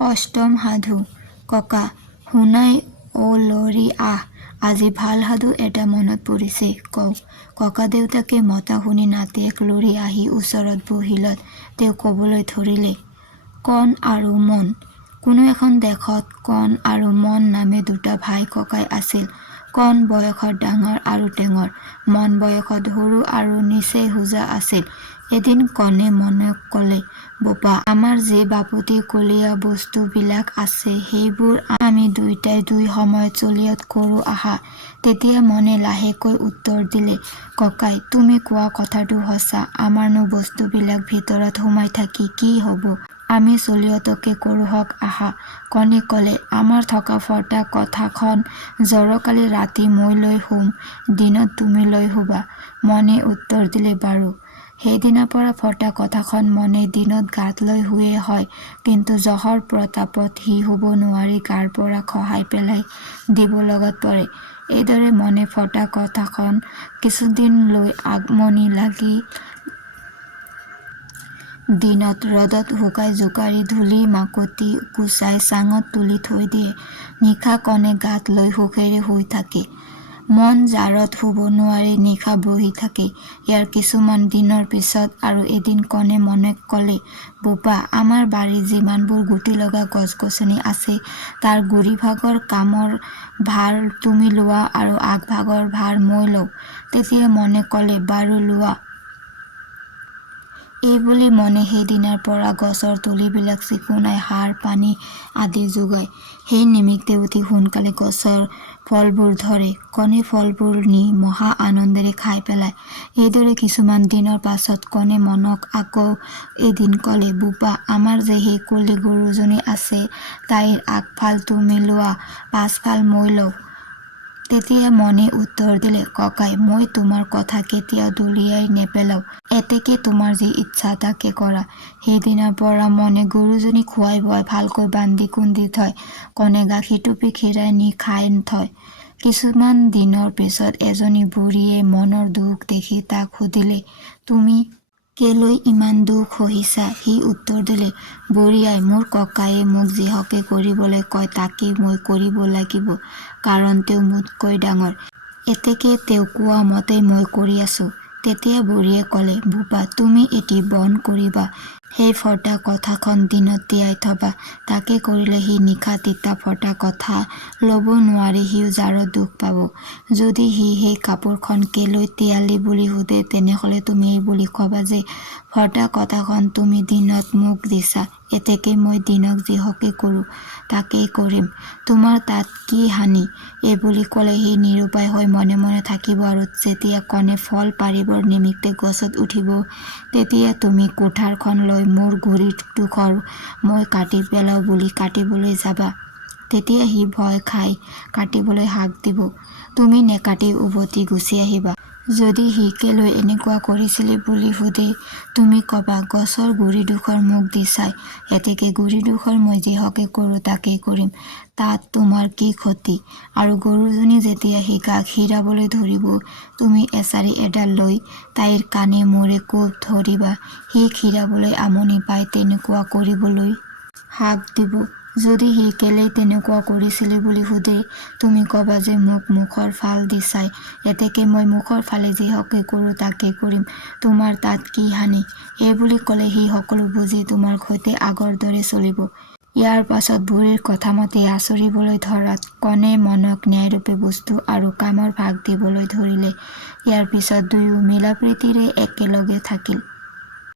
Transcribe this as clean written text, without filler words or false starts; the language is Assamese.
অষ্টম সাধু। ককা শুনাই অ লৰি আহ, আজি ভাল সাধু এটা মনত পৰিছে, কওঁ। ককাদেউতাকে মতা শুনি নাতিয়েক লৰি আহি ওচৰত বহিলত তেওঁ কবলৈ ধৰিলে, কণ আৰু মন। কোনো এখন দেশত কণ আৰু মন নামে দুটা ভাই ককাই আছিল। কণ বয়সত ডাঙৰ আৰু টেঙৰ, মন বয়সত সৰু আৰু নিচেই হোজা আছিল। এদিন কণে মনক কলে, বোপা, আমাৰ যে বাপতি কলীয়া বস্তুবিলাক আছে সেইবোৰ আমি দুয়োটাই দুই সময়ত চলিয়ত কৰো আহা। তেতিয়া মনে লাহেকৈ উত্তৰ দিলে, ককাই, তুমি কোৱা কথাটো সঁচা, আমাৰনো বস্তুবিলাক ভিতৰত সোমাই থাকি কি হব, আমি চলিয়তকে কৰোঁহক আহা। কণে কলে, আমাৰ থকা ফটা কথাখন জৰকালি ৰাতি মই লৈ শুম, দিনত তুমি লৈ শুবা। মনে উত্তৰ দিলে, বাৰু। সেইদিনাৰ পৰা ফটা কথাখন মনে দিনত গাত লৈ শুৱে হয়, কিন্তু জহৰ প্ৰতাপত সি শুব নোৱাৰি গাৰ পৰা খহাই পেলাই দিব লগত পৰে। এইদৰে মনে ফটা কথাখন কিছুদিন লৈ আগমনি লাগি দিনত ৰ'দত শুকাই জোকাৰি ধূলি মাকতি গুচাই চাঙত তুলি থৈ দিয়ে। নিশা কণে গাত লৈ সুখেৰে শুই থাকে। মন জাৰত শুব নোৱাৰি নিশা বহি থাকে। ইয়াৰ কিছুমান দিনৰ পিছত আৰু এদিন কণে মনক কলে, বোপা, আমাৰ বাৰীত যিমানবোৰ গুটি লগা গছ-গছনি আছে তাৰ গুৰিভাগৰ কামৰ ভাৰ তুমি লোৱা আৰু আগভাগৰ ভাৰ মই লওঁ। তেতিয়া মনে কলে, বাৰু লোৱা। এইবুলি মনে সেইদিনাৰ পৰা গছৰ তলিবিলাক চিকুণাই সাৰ পানী আদি যোগায়। সেই নিমিত্তে অতি সোনকালে গছৰ ফলবোৰ ধৰে। কণে ফলবোৰ নি মহা আনন্দেৰে খাই পেলায়। এইদৰে কিছুমান দিনৰ পাছত কণে মনক আকৌ এদিন কলে, বোপা, আমাৰ যে সেই কলী গৰুজনী আছে তাইৰ আগফাল তুমি লোৱা, পাছফাল মই লওঁ। তেতিয়া মনে উত্তৰ দিলে, ককাই, মই তোমাৰ কথা কেতিয়াও দলিয়াই নেপেলাওঁ, এতেকে তোমাৰ যি ইচ্ছা তাকে কৰা। সেইদিনাৰ পৰা মনে গৰুজনী খুৱাই বোৱাই ভালকৈ বান্ধি কুন্ধি থয়। কণে গাখীৰ টুপি খীৰাই নি খাই থয়। কিছুমান দিনৰ পিছত এজনী বুঢ়ীয়ে মনৰ দুখ দেখি তাক সুধিলে, তুমি কেলৈ ইমান দুখ সহিছা? সি উত্তৰ দিলে, বুঢ়ী আই, মোৰ ককায়ে মোক যিহকে কৰিবলৈ কয় তাকেই মই কৰিব লাগিব, কাৰণ তেওঁ মোতকৈ ডাঙৰ, এতেকে তেওঁ কোৱা মতেই মই কৰি আছো। তেতিয়া বুঢ়ীয়ে কলে, বোপা, তুমি এটি বন কৰিবা, সেই ফটা কথাখন দিনত তিয়াই থবা, তাকে কৰিলে সি নিশা তিতা ফটা কথা লব নোৱাৰি সিও জাৰত দুখ পাব। যদি সি সেই কাপোৰখন কেলৈ তিয়ালি বুলি সোধে তেনেহলে তুমি এই বুলি কবা যে ফটা কথাখন তুমি দিনত মোক দিছা, এতেকে মই দিনক যিহকে কৰো তাকেই কৰিম, তোমাৰ তাত কি হানি? এইবুলি কলে সি নিৰুপায় হৈ মনে মনে থাকিব আৰু যেতিয়া কণে ফল পাৰিবৰ নিমিত্তে গছত উঠিব তেতিয়া তুমি কুঠাৰখন লৈ মোৰ গুৰিডোখৰ মই কাটি পেলাওঁ বুলি কাটিবলৈ যাবা। তেতিয়া সি ভয় খাই কাটিবলৈ হাক দিব। তুমি নেকাটি উভতি গুচি আহিবা। যদি সি কেলৈ এনেকুৱা কৰিছিলি বুলি সোধে তুমি কবা, গছৰ গুৰিডোখৰ মোক দিছাই, এতেকে গুৰিডোখৰ মই যিহকে কৰো তাকেই কৰিম, তাত তোমাৰ কি ক্ষতি? আৰু গৰুজনী যেতিয়া সি গাক খীৰাবলৈ ধৰিব তুমি এছাৰি এডাল লৈ তাইৰ কাণে মূৰে কোব ধৰিবা, সি খীৰাবলৈ আমনি পাই তেনেকুৱা কৰিবলৈ হাক দিব। যদি সি কেলেই তেনেকুৱা কৰিছিলি বুলি সোধে তুমি কবা যে মোক মুখৰ ফাল দিছাই, এতেকে মই মুখৰ ফালে যিহকে কৰো তাকেই কৰিম, তোমাৰ তাত কি হানি? এইবুলি কলে সি সকলো বুজি তোমাৰ সৈতে আগৰ দৰে চলিব। ইয়াৰ পাছত বুঢ়ীৰ কথামতে আচৰিবলৈ ধৰাত কণে মনক ন্যায়ৰূপে বস্তু আৰু কামৰ ভাগ দিবলৈ ধৰিলে। ইয়াৰ পিছত দুয়ো মিলাপ্ৰীতিৰে একেলগে থাকিল।